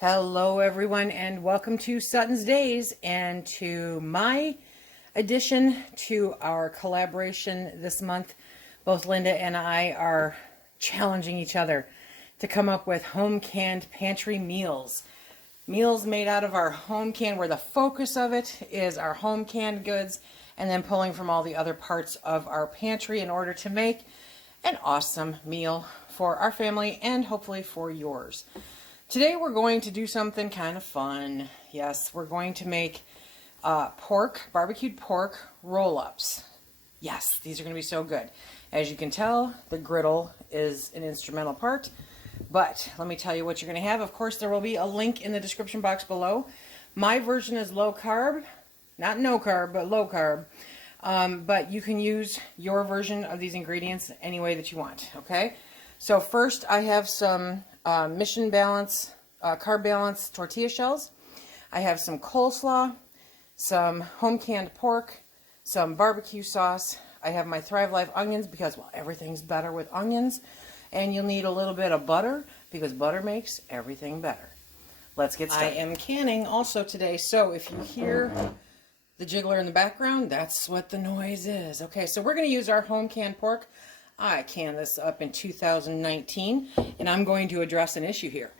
Hello everyone and welcome to SuttonsDaze and to my addition to our collaboration this month. Both Linda and I are challenging each other to come up with home canned pantry meals. Meals made out of our home can, where the focus of it is our home canned goods, and then pulling from all the other parts of our pantry in order to make an awesome meal for our family and hopefully for yours. Today we're going to do something kind of fun. Yes, we're going to make barbecued pork roll-ups. Yes, these are going to be so good. As you can tell, the griddle is an instrumental part, but let me tell you what you're going to have. Of course, there will be a link in the description box below. My version is low carb, not no carb, but low carb. But you can use your version of these ingredients any way that you want, okay? So first I have some Mission Balance, Carb Balance tortilla shells. I have some coleslaw, some home canned pork, some barbecue sauce. I have my Thrive Life onions because, well, everything's better with onions. And you'll need a little bit of butter because butter makes everything better. Let's get started. I am canning also today, so if you hear the jiggler in the background, that's what the noise is. Okay, so we're going to use our home canned pork. I canned this up in 2019, and I'm going to address an issue here.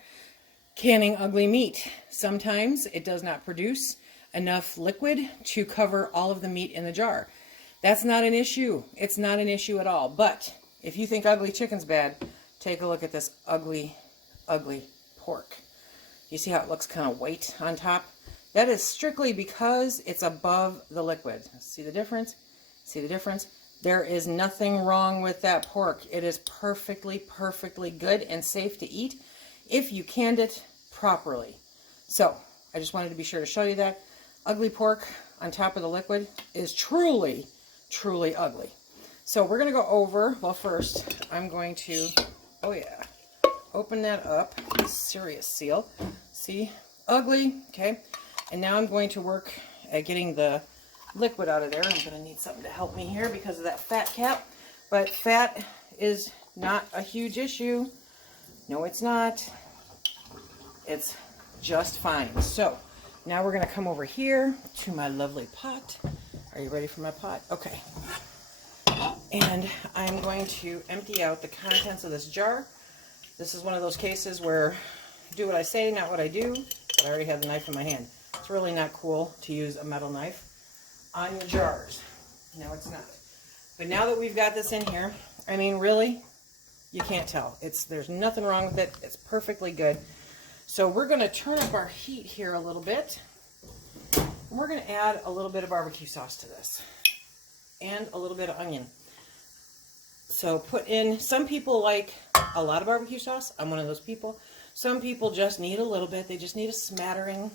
Canning ugly meat. Sometimes it does not produce enough liquid to cover all of the meat in the jar. That's not an issue. It's not an issue at all. But if you think ugly chicken's bad, take a look at this ugly, ugly pork. You see how it looks kind of white on top? That is strictly because it's above the liquid. See the difference? See the difference? There is nothing wrong with that pork. It is perfectly, perfectly good and safe to eat if you canned it properly. So, I just wanted to be sure to show you that. Ugly pork on top of the liquid is truly, truly ugly. So, we're going to go over, well, first, I'm going to, oh yeah, open that up. Serious seal. See? Ugly. Okay. And now I'm going to work at getting the liquid out of there. I'm going to need something to help me here because of that fat cap. But fat is not a huge issue. No, it's not. It's just fine. So now we're going to come over here to my lovely pot. Are you ready for my pot? Okay. And I'm going to empty out the contents of this jar. This is one of those cases where do what I say, not what I do. But I already have the knife in my hand. It's really not cool to use a metal knife on your jars. No, it's not. But now that we've got this in here, I mean, really, you can't tell. There's nothing wrong with it. It's perfectly good. So we're going to turn up our heat here a little bit. And we're going to add a little bit of barbecue sauce to this. And a little bit of onion. So put in, some people like a lot of barbecue sauce. I'm one of those people. Some people just need a little bit. They just need a smattering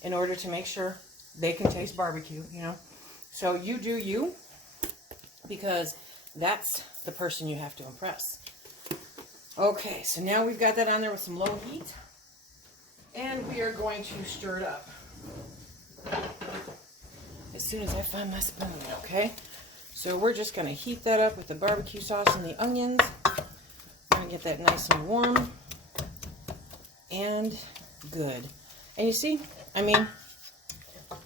in order to make sure they can taste barbecue, you know. So you do you, because that's the person you have to impress. Okay, so now we've got that on there with some low heat, and we are going to stir it up as soon as I find my spoon, okay? So we're just going to heat that up with the barbecue sauce and the onions. I'm going to get that nice and warm and good. And you see, I mean,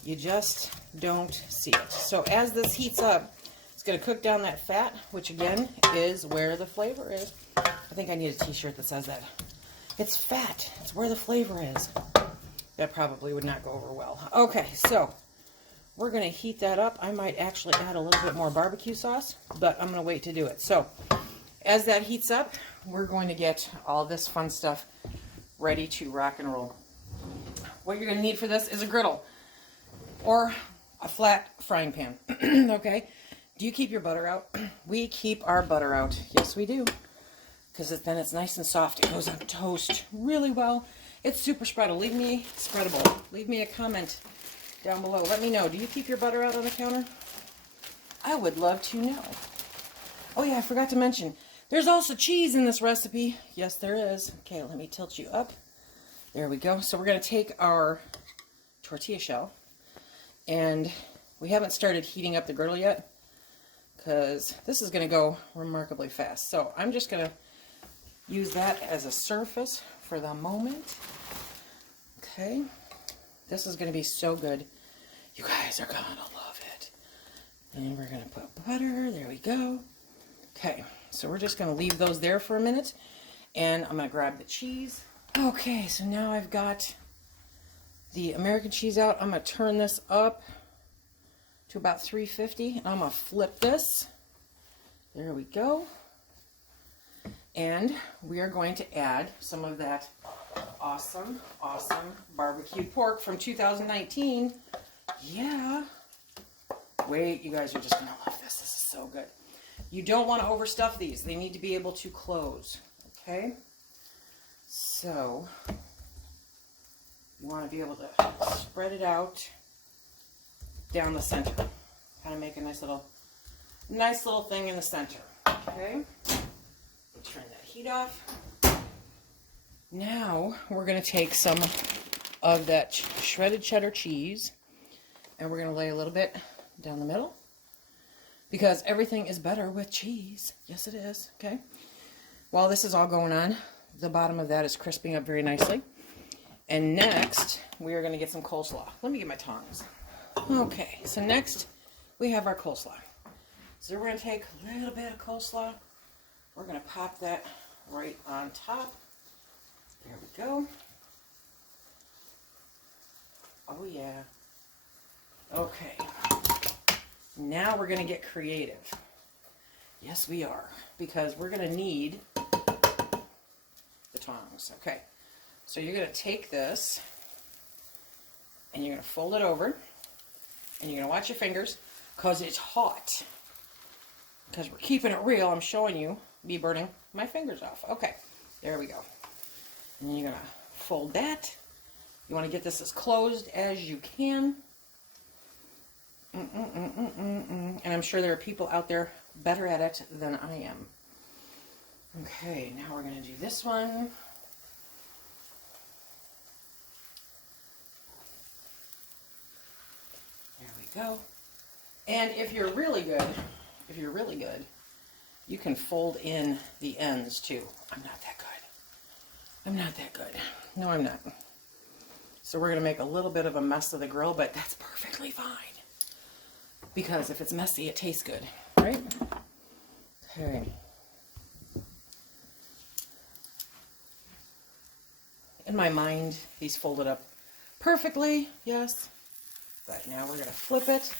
you just don't see it. So as this heats up, it's going to cook down that fat, which again is where the flavor is. I think I need a t-shirt that says that. It's fat. It's where the flavor is. That probably would not go over well. Okay, so we're going to heat that up. I might actually add a little bit more barbecue sauce, but I'm going to wait to do it. So as that heats up, we're going to get all this fun stuff ready to rock and roll. What you're going to need for this is a griddle or a flat frying pan. Okay? Do you keep your butter out? We keep our butter out. Yes, we do. Because then it's nice and soft. It goes on toast really well. It's super spreadable. Leave me a comment down below. Let me know. Do you keep your butter out on the counter? I would love to know. Oh yeah, I forgot to mention. There's also cheese in this recipe. Yes, there is. Okay, let me tilt you up. There we go. So we're going to take our tortilla shell, and we haven't started heating up the griddle yet because this is going to go remarkably fast. So I'm just going to use that as a surface for the moment. Okay. This is going to be so good. You guys are going to love it. And we're going to put butter. There we go. Okay. So we're just going to leave those there for a minute. And I'm going to grab the cheese. Okay. So now I've got the American cheese out. I'm going to turn this up to about 350. I'm going to flip this. There we go. And we are going to add some of that awesome, awesome barbecue pork from 2019. Yeah. Wait, you guys are just going to love this. This is so good. You don't want to overstuff these. They need to be able to close. Okay? So, you want to be able to spread it out down the center. Kind of make a nice little thing in the center. Okay? Turn that heat off. Now we're going to take some of that shredded cheddar cheese and we're going to lay a little bit down the middle because everything is better with cheese. Yes, it is. Okay. While this is all going on, the bottom of that is crisping up very nicely. And next, we are going to get some coleslaw. Let me get my tongs. Okay, so next we have our coleslaw. So we're going to take a little bit of coleslaw. We're going to pop that right on top. There we go. Oh yeah. Okay. Now we're going to get creative. Yes, we are. Because we're going to need the tongs. Okay. So you're going to take this and you're going to fold it over and you're going to watch your fingers because it's hot. Because we're keeping it real, I'm showing you me burning my fingers off. Okay, there we go. And then you're going to fold that. You want to get this as closed as you can. And I'm sure there are people out there better at it than I am. Okay, now we're going to do this one. There we go. And if you're really good, you can fold in the ends too. I'm not that good. I'm not that good. No, I'm not. So we're going to make a little bit of a mess of the grill, but that's perfectly fine. Because if it's messy, it tastes good, right? Okay. In my mind, these folded up perfectly, yes. But now we're going to flip it.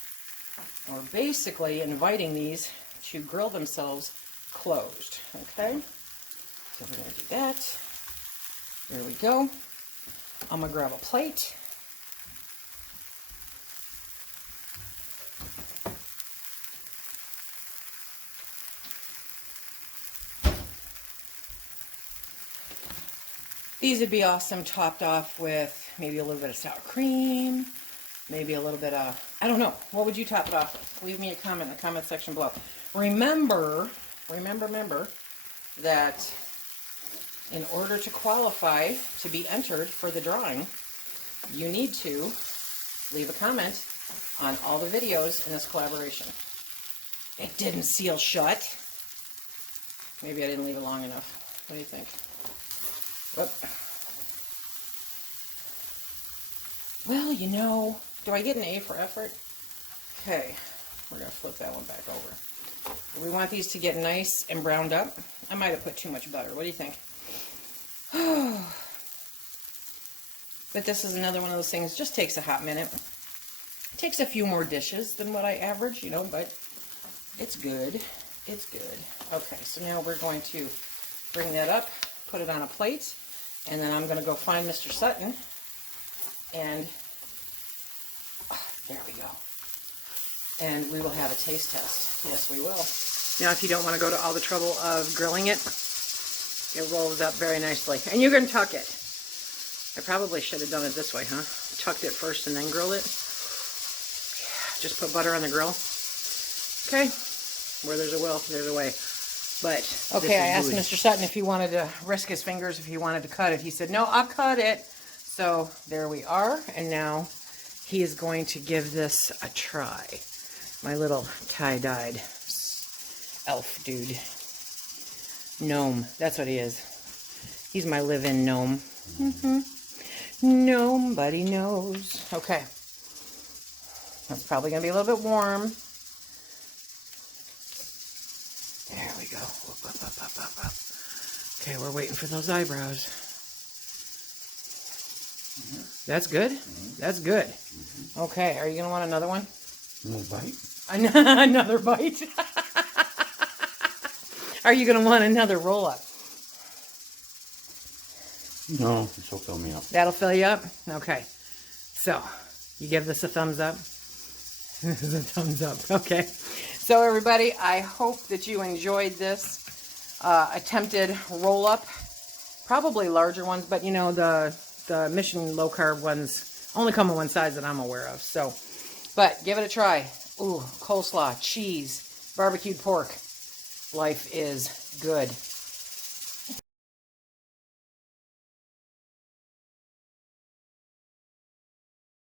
And we're basically inviting these to grill themselves closed, okay? So we're going to do that. There we go. I'm going to grab a plate. These would be awesome topped off with maybe a little bit of sour cream, maybe a little bit of, I don't know. What would you top it off with? Leave me a comment in the comment section below. Remember that in order to qualify to be entered for the drawing, you need to leave a comment on all the videos in this collaboration. It didn't seal shut. Maybe I didn't leave it long enough. What do you think? Whoop. Well, you know, do I get an A for effort? Okay, we're going to flip that one back over. We want these to get nice and browned up. I might have put too much butter. What do you think? But this is another one of those things, just takes a hot minute. It takes a few more dishes than what I average, you know, but it's good. It's good. Okay, so now we're going to bring that up, put it on a plate, and then I'm going to go find Mr. Sutton, and there we go. And we will have a taste test. Yes, we will. Now, if you don't want to go to all the trouble of grilling it, it rolls up very nicely. And you can tuck it. I probably should have done it this way, huh? Tucked it first and then grilled it. Yeah, just put butter on the grill. Okay. Where there's a will, there's a way. But okay, I asked Mr. Sutton if he wanted to risk his fingers, if he wanted to cut it. He said, no, I'll cut it. So there we are. And now he is going to give this a try. My little tie-dyed elf dude. Gnome. That's what he is. He's my live-in gnome. Nobody knows. Okay. That's probably going to be a little bit warm. There we go. Up, up, up, up, up, up. Okay, we're waiting for those eyebrows. That's good? That's good. Okay, are you going to want another one? Another bite? Another bite? Are you going to want another roll-up? No, this will fill me up. That'll fill you up? Okay. So, you give this a thumbs up? This is a thumbs up. Okay. So, everybody, I hope that you enjoyed this attempted roll-up. Probably larger ones, but, you know, the Mission low-carb ones only come in one size that I'm aware of. So, but give it a try. Ooh, coleslaw, cheese, barbecued pork. Life is good.